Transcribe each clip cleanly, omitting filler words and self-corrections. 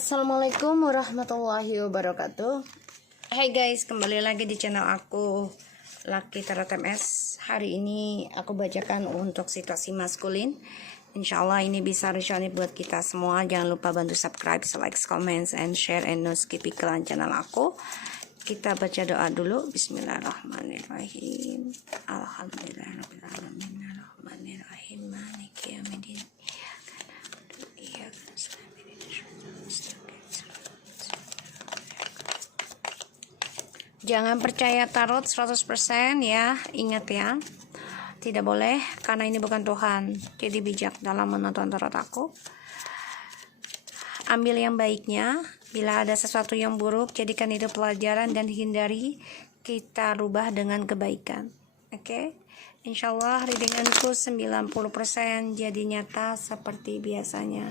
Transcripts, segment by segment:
Assalamualaikum warahmatullahi wabarakatuh. Hai guys, kembali lagi di channel aku Lucky Tarot MS. Hari ini aku bacakan untuk situasi maskulin. Insyaallah ini bisa resonate buat kita semua. Jangan lupa bantu subscribe, like, comments, and share, and no skip iklan channel aku. Kita baca doa dulu. Bismillahirrahmanirrahim. Alhamdulillahirrahmanirrahim. Alhamdulillahirrahmanirrahim. Maliki yaumiddin. Jangan percaya tarot 100% ya, ingat ya. Tidak boleh, karena ini bukan Tuhan. Jadi bijak dalam menonton tarot aku. Ambil yang baiknya. Bila ada sesuatu yang buruk, jadikan itu pelajaran dan hindari. Kita rubah dengan kebaikan. Oke? Insyaallah readinganku 90% jadi nyata seperti biasanya.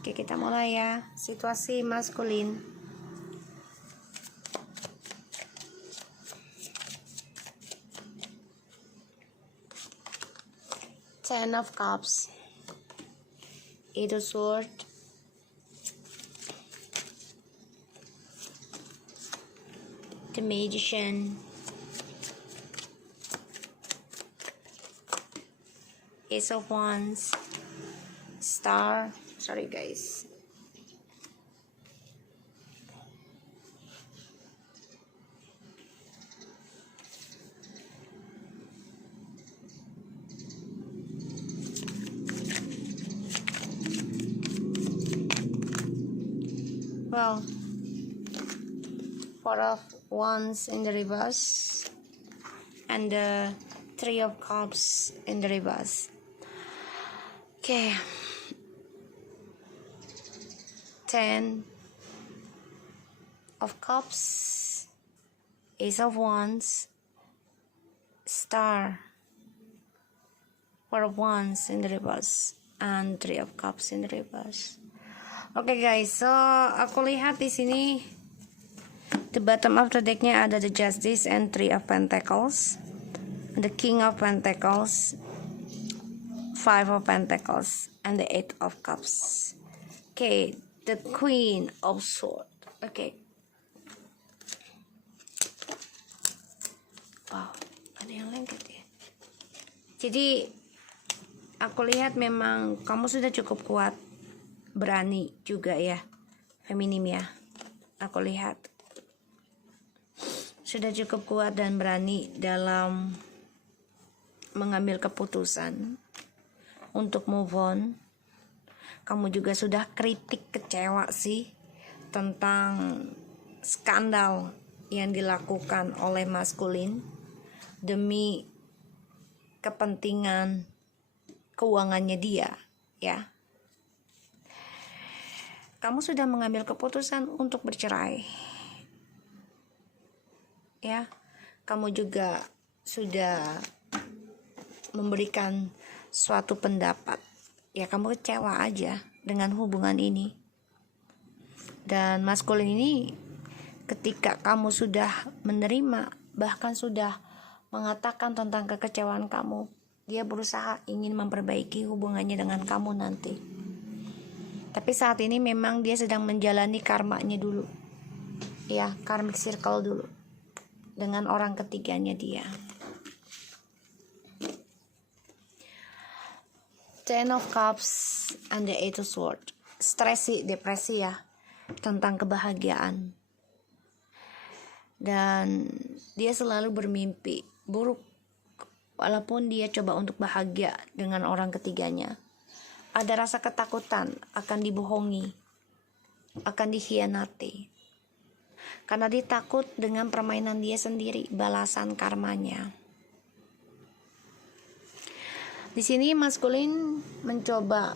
Oke, kita mulai ya. Situasi maskulin. Ten of Cups, Eight of Swords, the Magician, Ace of Wands, Star. Sorry guys. Well, Four of Wands in the reverse and the Three of Cups in the reverse. Okay. 10 of Cups, Ace of Wands, Star, Four of Wands in the reverse, and Three of Cups in the reverse. Oke guys, so aku lihat di sini the bottom of the decknya ada the Justice and Three of Pentacles, the King of Pentacles, Five of Pentacles, and the Eight of Cups. Okay, the Queen of Swords. Okay. Wow, ada yang lengket ya. Jadi aku lihat memang kamu sudah cukup kuat. Berani juga ya, feminim ya. Aku lihat sudah cukup kuat dan berani dalam mengambil keputusan untuk move on. Kamu juga sudah kritik kecewa sih tentang skandal yang dilakukan oleh maskulin demi kepentingan keuangannya dia ya. Kamu sudah mengambil keputusan untuk bercerai. Ya. Kamu juga sudah memberikan suatu pendapat. Ya, kamu kecewa aja dengan hubungan ini. Dan maskulin ini ketika kamu sudah menerima, bahkan sudah mengatakan tentang kekecewaan kamu, dia berusaha ingin memperbaiki hubungannya dengan kamu nanti. Tapi saat ini memang dia sedang menjalani karmanya dulu. Ya, karmic circle dulu. Dengan orang ketiganya dia. Ten of Cups and the Eight of Swords. Stres sih, depresi ya. Tentang kebahagiaan. Dan dia selalu bermimpi buruk. Walaupun dia coba untuk bahagia dengan orang ketiganya. Ada rasa ketakutan akan dibohongi, akan dikhianati. Karena dia takut dengan permainan dia sendiri, balasan karmanya. Di sini maskulin mencoba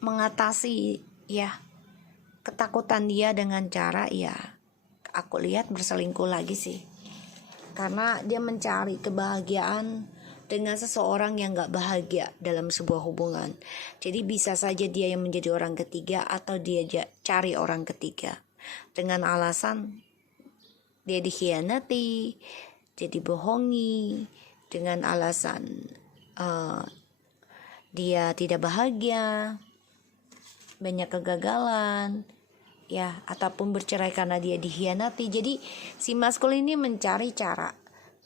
mengatasi ya ketakutan dia dengan cara ya aku lihat berselingkuh lagi sih. Karena dia mencari kebahagiaan dengan seseorang yang gak bahagia dalam sebuah hubungan. Jadi bisa saja dia yang menjadi orang ketiga atau dia cari orang ketiga. Dengan alasan dia dikhianati, dia dibohongi, dengan alasan dia tidak bahagia. banyak kegagalan ya, ataupun bercerai karena dia dikhianati. Jadi si maskulin ini mencari cara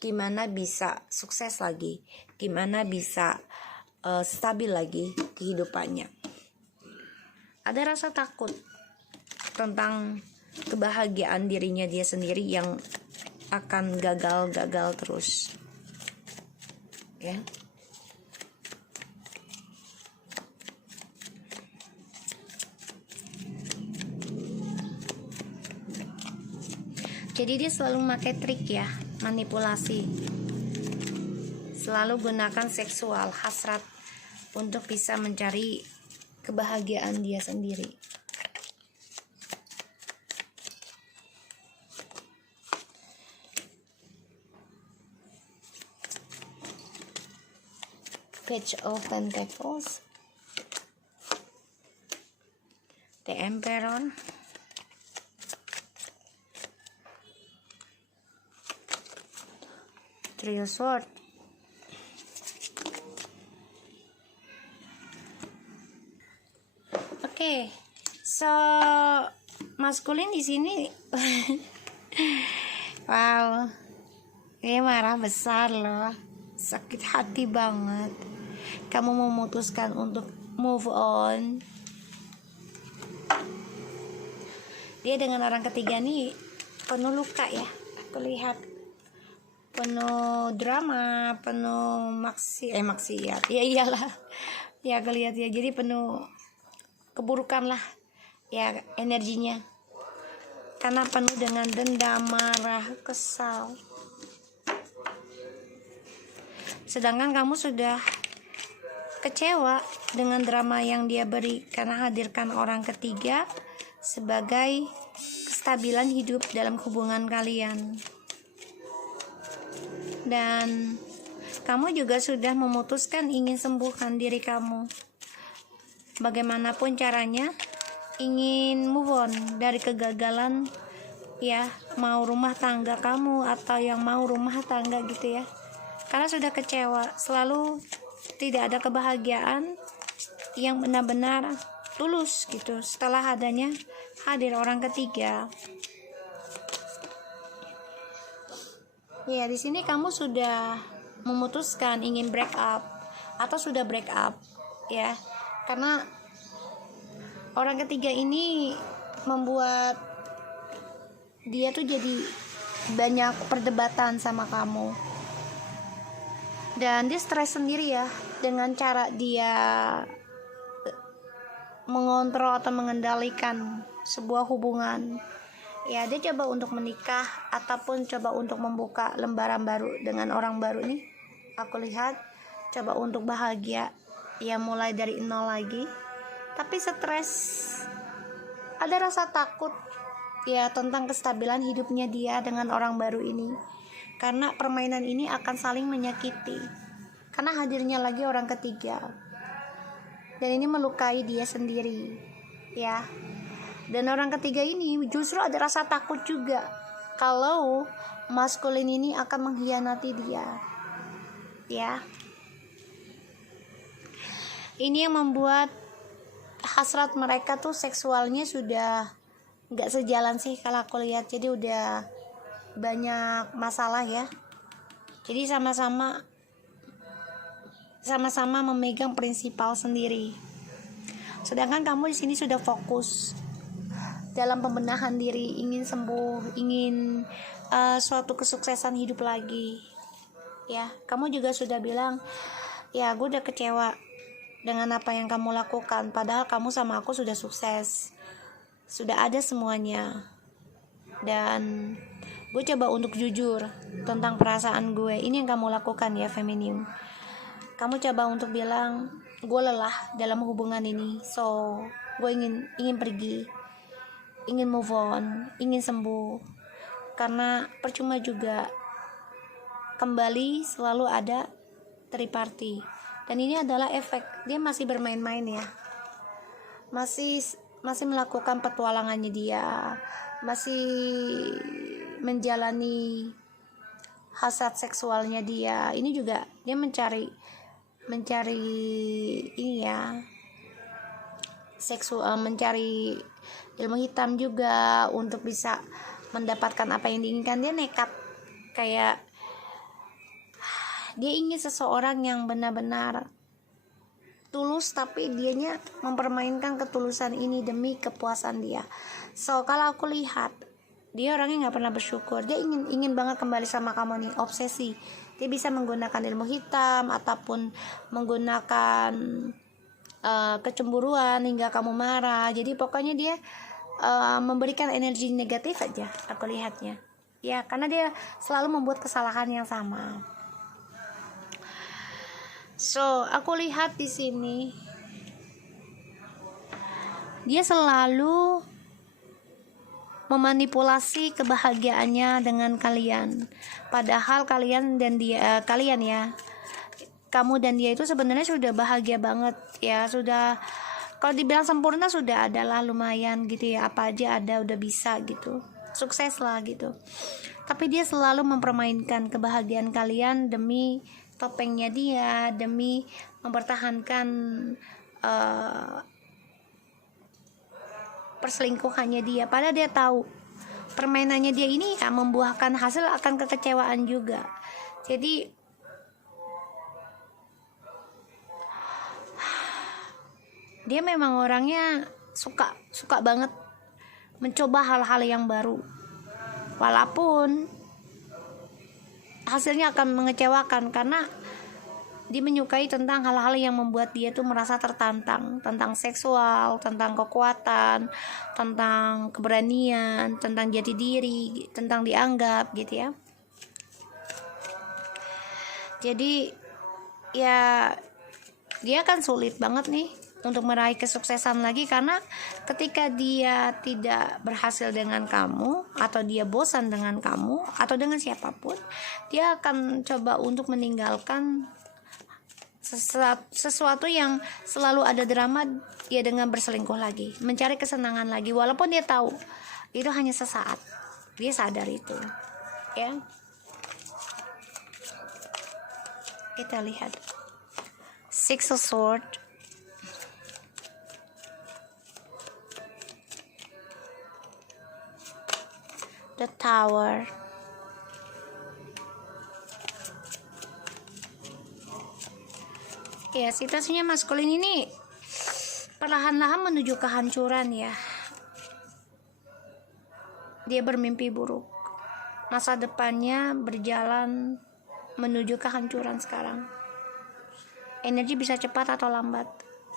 gimana bisa sukses lagi, gimana bisa stabil lagi kehidupannya. Ada rasa takut tentang kebahagiaan dirinya dia sendiri yang akan gagal terus ya. Jadi dia selalu pakai trik ya, manipulasi, selalu gunakan seksual hasrat untuk bisa mencari kebahagiaan dia sendiri. Page of Pentacles, the Emperor, Three of Swords, Oke, so maskulin di sini, wow, ini marah besar loh, sakit hati banget. Kamu memutuskan untuk move on. Dia dengan orang ketiga nih penuh luka ya, aku lihat. Penuh drama, penuh maksiat. Ya iyalah. Ya aku lihat ya, jadi penuh keburukan lah ya energinya. Karena penuh dengan dendam, marah, kesal. Sedangkan kamu sudah kecewa dengan drama yang dia beri karena hadirkan orang ketiga sebagai kestabilan hidup dalam hubungan kalian. Dan kamu juga sudah memutuskan ingin sembuhkan diri kamu. Bagaimanapun caranya, ingin move on dari kegagalan ya, mau rumah tangga kamu atau yang mau rumah tangga gitu ya. Karena sudah kecewa, selalu tidak ada kebahagiaan yang benar-benar tulus gitu setelah adanya hadir orang ketiga. Ya, di sini kamu sudah memutuskan ingin break up atau sudah break up ya. Karena orang ketiga ini membuat dia tuh jadi banyak perdebatan sama kamu. Dan dia stres sendiri ya dengan cara dia mengontrol atau mengendalikan sebuah hubungan. Ya, dia coba untuk menikah ataupun coba untuk membuka lembaran baru dengan orang baru nih. Aku lihat coba untuk bahagia ya, mulai dari nol lagi. Tapi stres, ada rasa takut ya tentang kestabilan hidupnya dia dengan orang baru ini. Karena permainan ini akan saling menyakiti karena hadirnya lagi orang ketiga. Dan ini melukai dia sendiri ya. Dan orang ketiga ini justru ada rasa takut juga kalau maskulin ini akan mengkhianati dia ya. Ini yang membuat hasrat mereka tuh seksualnya sudah gak sejalan sih kalau aku lihat. Jadi udah banyak masalah ya. Jadi sama-sama memegang prinsipal sendiri. Sedangkan kamu di sini sudah fokus dalam pembenahan diri, ingin sembuh, ingin suatu kesuksesan hidup lagi ya. Kamu juga sudah bilang ya, gue udah kecewa dengan apa yang kamu lakukan, padahal kamu sama aku sudah sukses, sudah ada semuanya. Dan gue coba untuk jujur tentang perasaan gue. Ini yang kamu lakukan ya, feminim. Kamu coba untuk bilang gue lelah dalam hubungan ini, so gue ingin pergi, ingin move on, ingin sembuh. Karena percuma juga kembali selalu ada triparty. Dan ini adalah efek dia masih bermain-main ya, masih melakukan petualangannya dia, masih menjalani hasrat seksualnya dia. Ini juga dia mencari ini ya, seksual, mencari ilmu hitam juga untuk bisa mendapatkan apa yang diinginkan. Dia nekat, kayak dia ingin seseorang yang benar-benar tulus, tapi dianya mempermainkan ketulusan ini demi kepuasan dia. So kalau aku lihat, dia orangnya nggak pernah bersyukur. Dia ingin banget kembali sama kamu nih, obsesi. Dia bisa menggunakan ilmu hitam ataupun menggunakan kecemburuan hingga kamu marah. Jadi pokoknya dia memberikan energi negatif aja, aku lihatnya. Ya, karena dia selalu membuat kesalahan yang sama. So, aku lihat di sini dia selalu memanipulasi kebahagiaannya dengan kalian. Padahal kalian dan dia, kamu dan dia itu sebenarnya sudah bahagia banget ya, sudah, kalau dibilang sempurna sudah adalah lumayan gitu ya, apa aja ada, udah bisa gitu, sukses lah gitu. Tapi dia selalu mempermainkan kebahagiaan kalian demi topengnya dia, demi mempertahankan perselingkuhannya dia. Padahal dia tahu permainannya dia ini akan membuahkan hasil, akan kekecewaan juga. Jadi dia memang orangnya suka banget mencoba hal-hal yang baru, walaupun hasilnya akan mengecewakan, karena dia menyukai tentang hal-hal yang membuat dia tuh merasa tertantang, tentang seksual, tentang kekuatan, tentang keberanian, tentang jati diri, tentang dianggap gitu ya. Jadi ya dia kan sulit banget nih untuk meraih kesuksesan lagi, karena ketika dia tidak berhasil dengan kamu, atau dia bosan dengan kamu atau dengan siapapun, dia akan coba untuk meninggalkan sesuatu yang selalu ada drama, dia dengan berselingkuh lagi, mencari kesenangan lagi, walaupun dia tahu itu hanya sesaat. Dia sadar itu ya. Kita lihat Six of Swords, The Tower, ya. Situasinya maskulin ini perlahan-lahan menuju kehancuran ya. Dia bermimpi buruk, masa depannya berjalan menuju kehancuran sekarang. Energi bisa cepat atau lambat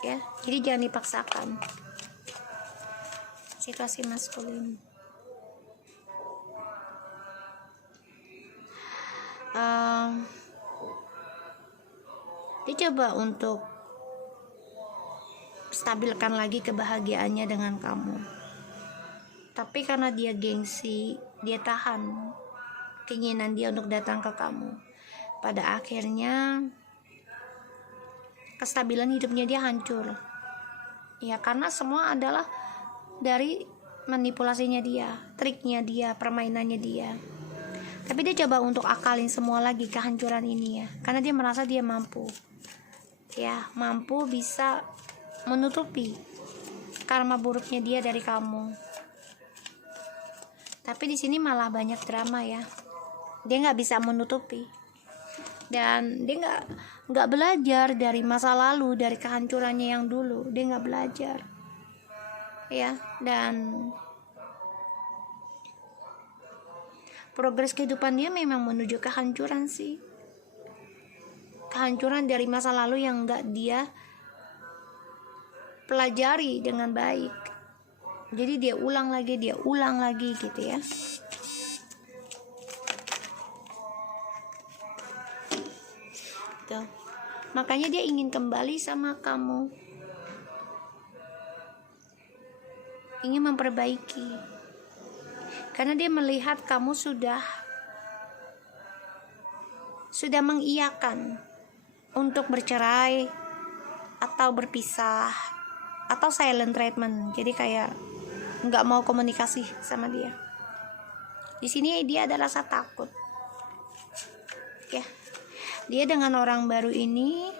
ya, jadi jangan dipaksakan. Situasi maskulin, dia coba untuk stabilkan lagi kebahagiaannya dengan kamu, tapi karena dia gengsi, dia tahan keinginan dia untuk datang ke kamu. Pada akhirnya kestabilan hidupnya dia hancur ya, karena semua adalah dari manipulasinya dia, triknya dia, permainannya dia. Tapi dia coba untuk akalin semua lagi kehancuran ini ya, karena dia merasa dia mampu ya, mampu bisa menutupi karma buruknya dia dari kamu. Tapi di sini malah banyak drama ya, dia nggak bisa menutupi, dan dia nggak belajar dari masa lalu, dari kehancurannya yang dulu. Dia nggak belajar ya, dan progres kehidupan dia memang menuju kehancuran sih, kehancuran dari masa lalu yang nggak dia pelajari dengan baik. Jadi dia ulang lagi gitu ya. Tuh. Makanya dia ingin kembali sama kamu, ingin memperbaiki, karena dia melihat kamu sudah mengiyakan untuk bercerai atau berpisah atau silent treatment. Jadi kayak nggak mau komunikasi sama dia. Di sini dia ada rasa takut ya. Dia dengan orang baru ini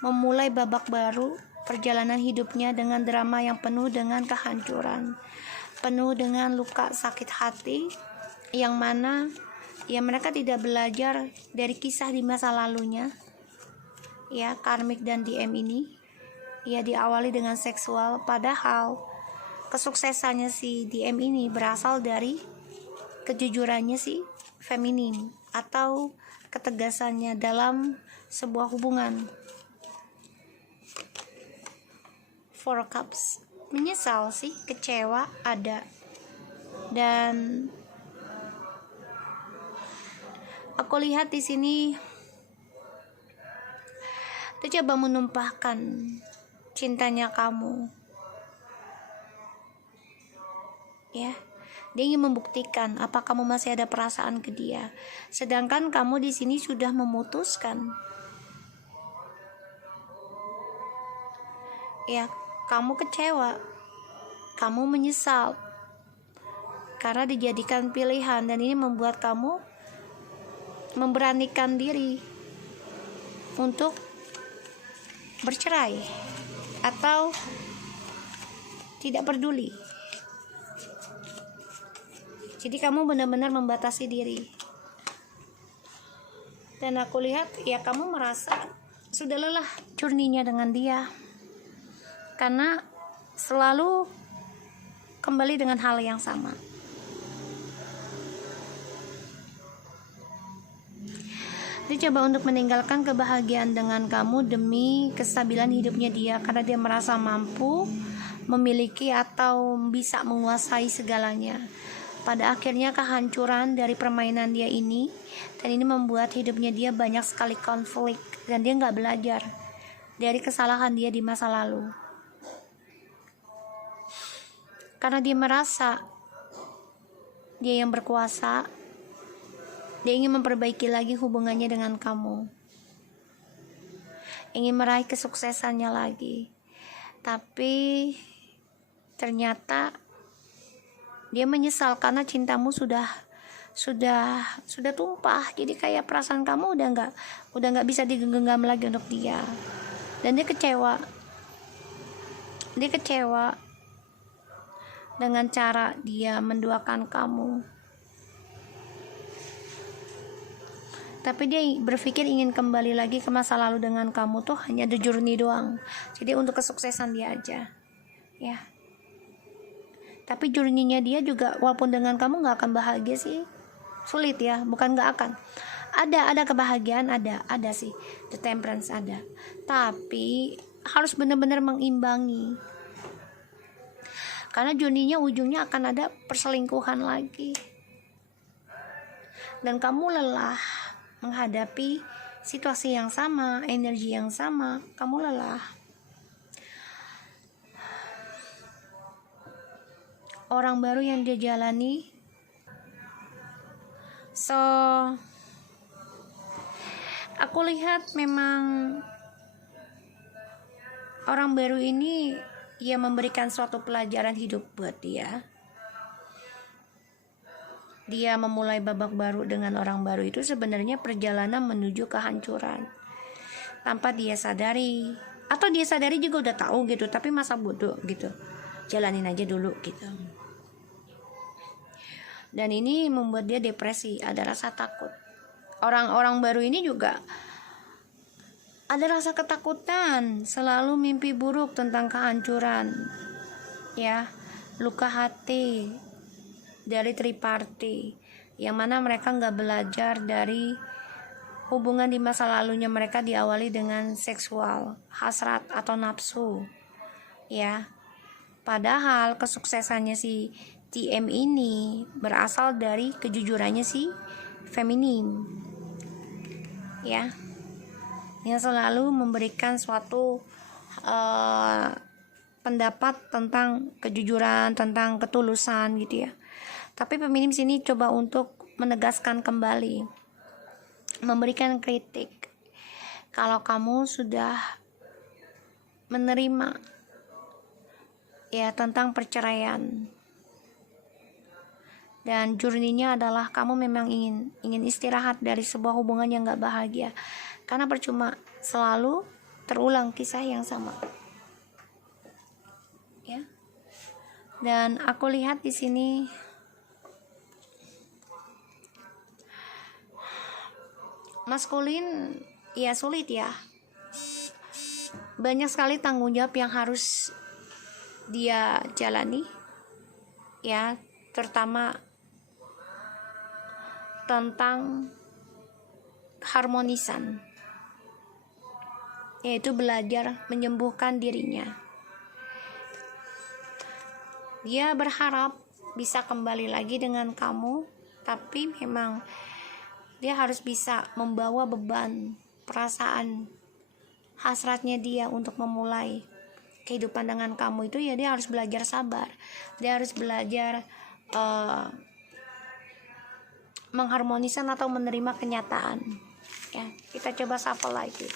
memulai babak baru perjalanan hidupnya dengan drama yang penuh dengan kehancuran, penuh dengan luka sakit hati, yang mana ya mereka tidak belajar dari kisah di masa lalunya. Ya, karmik dan DM ini ya diawali dengan seksual, padahal kesuksesannya si DM ini berasal dari kejujurannya si feminim atau ketegasannya dalam sebuah hubungan. Four Cups, menyesal sih, kecewa ada, dan aku lihat di sini dia coba menumpahkan cintanya kamu, ya. Dia ingin membuktikan apa kamu masih ada perasaan ke dia, sedangkan kamu di sini sudah memutuskan. Ya, kamu kecewa, kamu menyesal karena dijadikan pilihan, dan ini membuat kamu memberanikan diri untuk bercerai atau tidak peduli. Jadi kamu benar-benar membatasi diri. Dan aku lihat ya kamu merasa sudah lelah journey-nya dengan dia, karena selalu kembali dengan hal yang sama. Dia coba untuk meninggalkan kebahagiaan dengan kamu demi kestabilan hidupnya dia, karena dia merasa mampu memiliki atau bisa menguasai segalanya. Pada akhirnya kehancuran dari permainan dia ini, dan ini membuat hidupnya dia banyak sekali konflik, dan dia gak belajar dari kesalahan dia di masa lalu, karena dia merasa dia yang berkuasa. Dia ingin memperbaiki lagi hubungannya dengan kamu, ingin meraih kesuksesannya lagi, tapi ternyata dia menyesal karena cintamu sudah tumpah. Jadi kayak perasaan kamu udah nggak bisa digenggam lagi untuk dia, dan dia kecewa dengan cara dia menduakan kamu. Tapi dia berpikir ingin kembali lagi ke masa lalu dengan kamu tuh hanya the journey doang. Jadi untuk kesuksesan dia aja, ya. Tapi journey-nya dia juga walaupun dengan kamu gak akan bahagia sih. Sulit ya, bukan gak akan. Ada kebahagiaan, ada sih. The Temperance ada. Tapi harus benar-benar mengimbangi. Karena journey-nya ujungnya akan ada perselingkuhan lagi. Dan kamu lelah menghadapi situasi yang sama, energi yang sama, kamu lelah. Orang baru yang dia jalani. So, aku lihat memang orang baru ini ia memberikan suatu pelajaran hidup buat dia. Dia memulai babak baru dengan orang baru itu sebenarnya perjalanan menuju kehancuran tanpa dia sadari, atau dia sadari juga udah tahu gitu, tapi masa bodoh gitu, jalanin aja dulu gitu. Dan ini membuat dia depresi, ada rasa takut. Orang-orang baru ini juga ada rasa ketakutan, selalu mimpi buruk tentang kehancuran, ya, luka hati dari triparty, yang mana mereka nggak belajar dari hubungan di masa lalunya. Mereka diawali dengan seksual, hasrat atau nafsu, ya. Padahal kesuksesannya si TM ini berasal dari kejujurannya si feminim, ya, yang selalu memberikan suatu pendapat tentang kejujuran, tentang ketulusan gitu ya. Tapi feminim sini coba untuk menegaskan kembali, memberikan kritik. Kalau kamu sudah menerima ya tentang perceraian, dan journey-nya adalah kamu memang ingin istirahat dari sebuah hubungan yang gak bahagia, karena percuma selalu terulang kisah yang sama. Ya. Dan aku lihat di sini maskulin ya sulit ya. Banyak sekali tanggung jawab yang harus dia jalani. Ya, terutama tentang harmonisan, yaitu belajar menyembuhkan dirinya. Dia berharap bisa kembali lagi dengan kamu, tapi memang dia harus bisa membawa beban perasaan hasratnya dia untuk memulai kehidupan dengan kamu itu. Ya, dia harus belajar sabar, dia harus belajar mengharmonisan atau menerima kenyataan. Ya, kita coba shuffle lagi.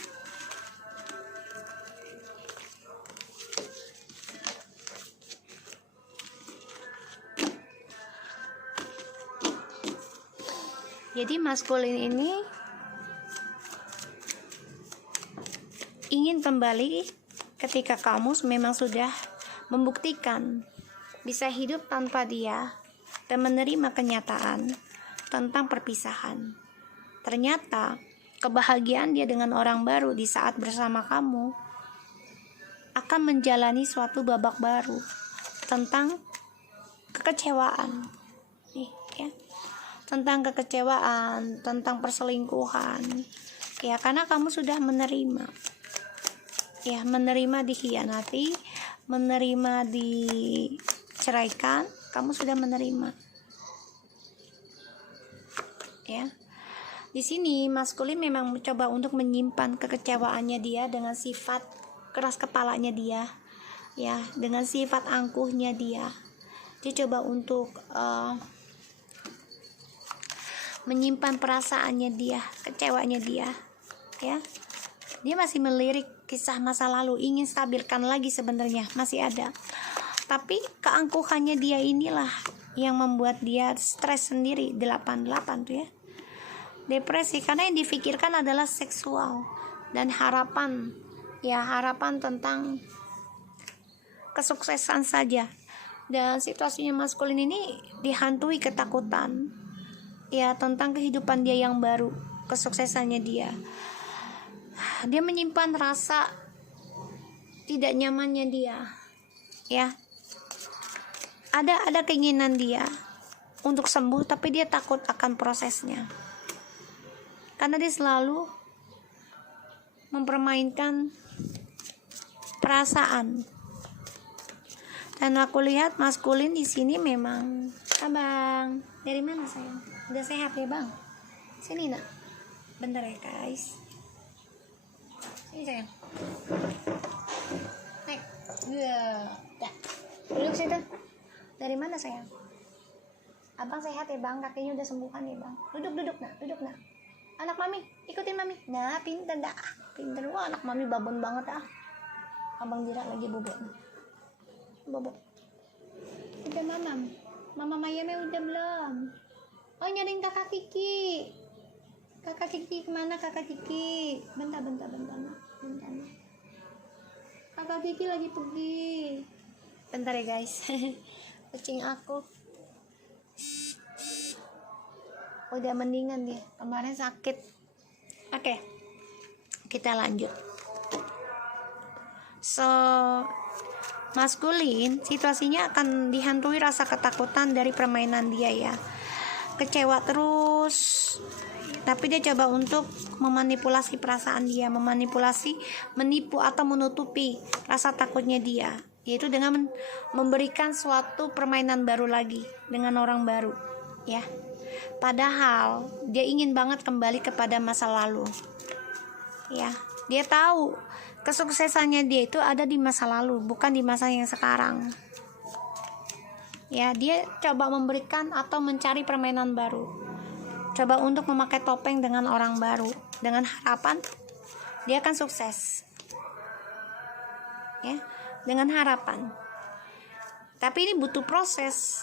Jadi maskulin ini ingin kembali ketika kamu memang sudah membuktikan bisa hidup tanpa dia dan menerima kenyataan tentang perpisahan. Ternyata kebahagiaan dia dengan orang baru di saat bersama kamu akan menjalani suatu babak baru tentang kekecewaan. Nih, ya. Tentang kekecewaan, tentang perselingkuhan. Ya, karena kamu sudah menerima. Ya, menerima dikhianati, menerima diceraikan, kamu sudah menerima. Ya. Di sini maskulin memang mencoba untuk menyimpan kekecewaannya dia dengan sifat keras kepalanya dia. Ya, dengan sifat angkuhnya dia. Dia coba untuk menyimpan perasaannya dia, kecewanya dia, ya. Dia masih melirik kisah masa lalu, ingin stabilkan lagi sebenarnya, masih ada. Tapi keangkuhannya dia inilah yang membuat dia stres sendiri. 88 tuh ya. Depresi karena yang difikirkan adalah seksual dan harapan. Ya, harapan tentang kesuksesan saja. Dan situasinya maskulin ini dihantui ketakutan. Ya, tentang kehidupan dia yang baru, kesuksesannya dia. Dia menyimpan rasa tidak nyamannya dia. Ya. Ada keinginan dia untuk sembuh, tapi dia takut akan prosesnya. Karena dia selalu mempermainkan perasaan. Dan aku lihat maskulin di sini memang, Abang, dari mana sayang? Udah sehat ya bang? Sini nak, bentar ya guys. Sini sayang. Naik. Dah. Duduk situ. Dari mana sayang? Abang sehat ya bang, kakinya udah sembuhan ya bang. Duduk nak. Anak mami, ikutin mami. Nah, pinter dah. Pinter. Wah, anak mami babon banget ah. Abang Jira lagi bobok. Bobok. Udah mamam. Mama Mayame udah belum? Oh, nyariin kakak Kiki. Kakak Kiki kemana kakak Kiki? Bentar. Kakak Kiki lagi pergi. Bentar ya guys. Kucing aku udah mendingan dia. Kemarin sakit. Oke. Kita lanjut. So, maskulin situasinya akan dihantui rasa ketakutan dari permainan dia ya. Kecewa terus, tapi dia coba untuk memanipulasi perasaan dia, menipu atau menutupi rasa takutnya dia, yaitu dengan memberikan suatu permainan baru lagi dengan orang baru ya. Padahal dia ingin banget kembali kepada masa lalu ya. Dia tahu kesuksesannya dia itu ada di masa lalu, bukan di masa yang sekarang. Ya, dia coba memberikan atau mencari permainan baru. Coba untuk memakai topeng dengan orang baru, dengan harapan dia akan sukses. Ya, dengan harapan. Tapi ini butuh proses.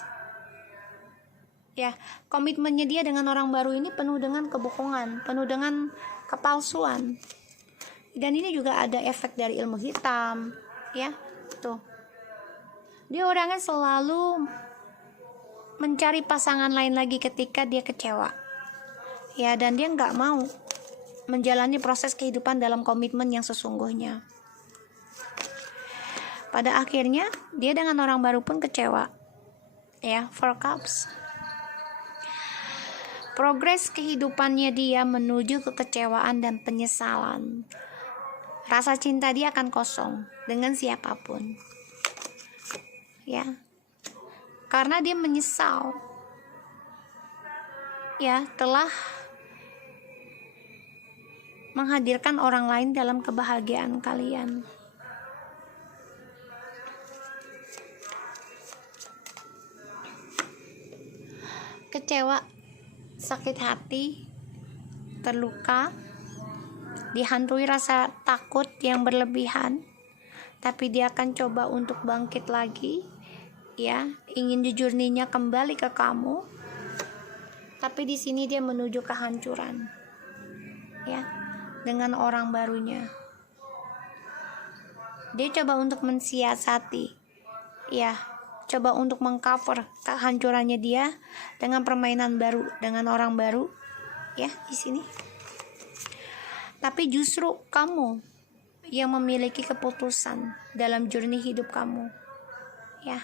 Ya, komitmennya dia dengan orang baru ini penuh dengan kebohongan, penuh dengan kepalsuan. Dan ini juga ada efek dari ilmu hitam, ya. Tuh. Dia orangnya selalu mencari pasangan lain lagi ketika dia kecewa. Ya, dan dia nggak mau menjalani proses kehidupan dalam komitmen yang sesungguhnya. Pada akhirnya dia dengan orang baru pun kecewa. Ya, Four Cups. Progres kehidupannya dia menuju kekecewaan dan penyesalan. Rasa cinta dia akan kosong dengan siapapun. Ya. Karena dia menyesal. Ya, telah menghadirkan orang lain dalam kebahagiaan kalian. Kecewa, sakit hati, terluka, dihantui rasa takut yang berlebihan, tapi dia akan coba untuk bangkit lagi, ya, ingin jujurninya kembali ke kamu, tapi di sini dia menuju kehancuran, ya, dengan orang barunya. Dia coba untuk mensiasati, ya, coba untuk mengcover kehancurannya dia dengan permainan baru, dengan orang baru, ya, di sini. Tapi justru kamu yang memiliki keputusan dalam journey hidup kamu, ya.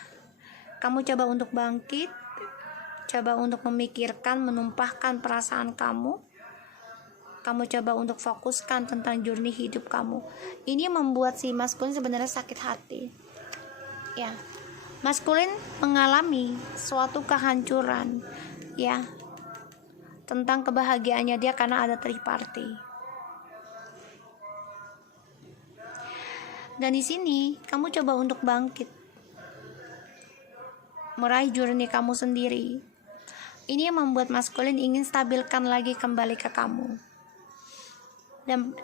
Kamu coba untuk bangkit, coba untuk memikirkan, menumpahkan perasaan kamu. Kamu coba untuk fokuskan tentang journey hidup kamu. Ini membuat si maskulin sebenarnya sakit hati, ya. Maskulin mengalami suatu kehancuran, ya, tentang kebahagiaannya dia karena ada third party. Dan di sini kamu coba untuk bangkit, meraih journey kamu sendiri. Ini yang membuat maskulin ingin stabilkan lagi kembali ke kamu. Dan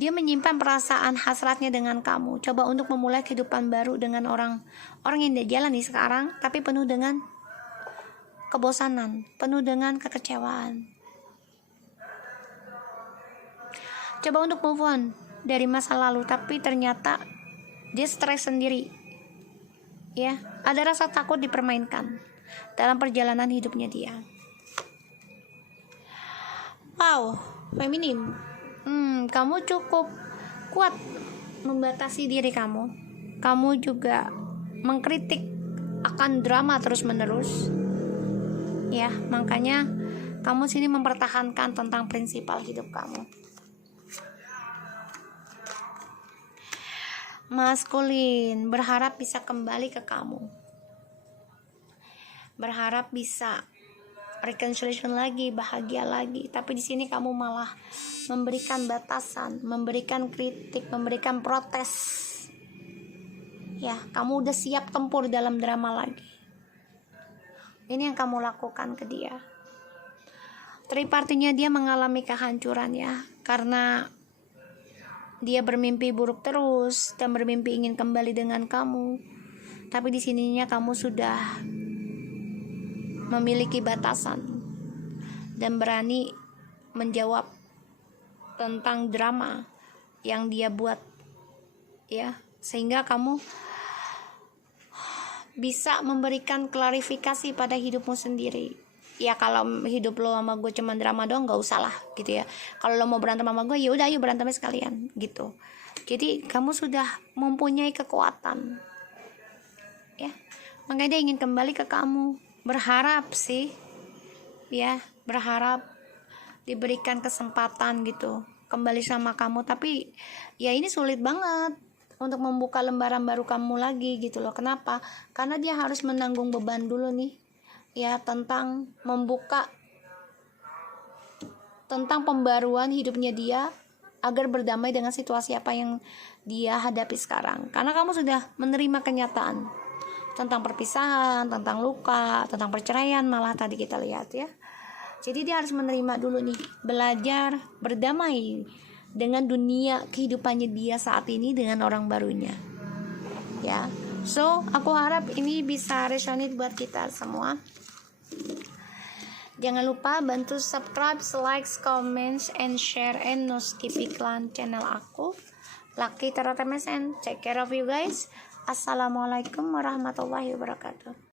dia menyimpan perasaan hasratnya dengan kamu. Coba untuk memulai kehidupan baru dengan orang yang dia jalani sekarang, tapi penuh dengan kebosanan, penuh dengan kekecewaan. Coba untuk move on dari masa lalu, tapi ternyata dia stres sendiri, ya. Ada rasa takut dipermainkan dalam perjalanan hidupnya dia. Wow, feminim. Kamu cukup kuat membatasi diri kamu. Kamu juga mengkritik akan drama terus-menerus. Ya, makanya kamu sini mempertahankan tentang prinsipal hidup kamu. Maskulin berharap bisa kembali ke kamu. Berharap bisa reconciliation lagi, bahagia lagi, tapi di sini kamu malah memberikan batasan, memberikan kritik, memberikan protes. Ya, kamu udah siap tempur dalam drama lagi. Ini yang kamu lakukan ke dia. Tripartinya dia mengalami kehancuran, ya, karena dia bermimpi buruk terus dan bermimpi ingin kembali dengan kamu. Tapi di sininya kamu sudah memiliki batasan dan berani menjawab tentang drama yang dia buat, ya, sehingga kamu bisa memberikan klarifikasi pada hidupmu sendiri. Ya, kalau hidup lo sama gue cuma drama doang, gak usah lah gitu, ya. Kalau lo mau berantem sama gue, ya udah, ayo berantemnya sekalian gitu. Jadi kamu sudah mempunyai kekuatan, ya. Makanya dia ingin kembali ke kamu. Berharap sih, ya, berharap diberikan kesempatan gitu kembali sama kamu, tapi ya ini sulit banget untuk membuka lembaran baru kamu lagi gitu loh. Kenapa? Karena dia harus menanggung beban dulu nih, ya, tentang membuka, tentang pembaruan hidupnya dia agar berdamai dengan situasi apa yang dia hadapi sekarang. Karena kamu sudah menerima kenyataan tentang perpisahan, tentang luka, tentang perceraian, malah tadi kita lihat, ya. Jadi dia harus menerima dulu nih, belajar berdamai dengan dunia kehidupannya dia saat ini dengan orang barunya, ya. So, aku harap ini bisa resonate buat kita semua. Jangan lupa bantu subscribe, like, comments, and share, and skip iklan channel aku, Lucky Tarot MSN. Take care of you guys. Assalamualaikum warahmatullahi wabarakatuh.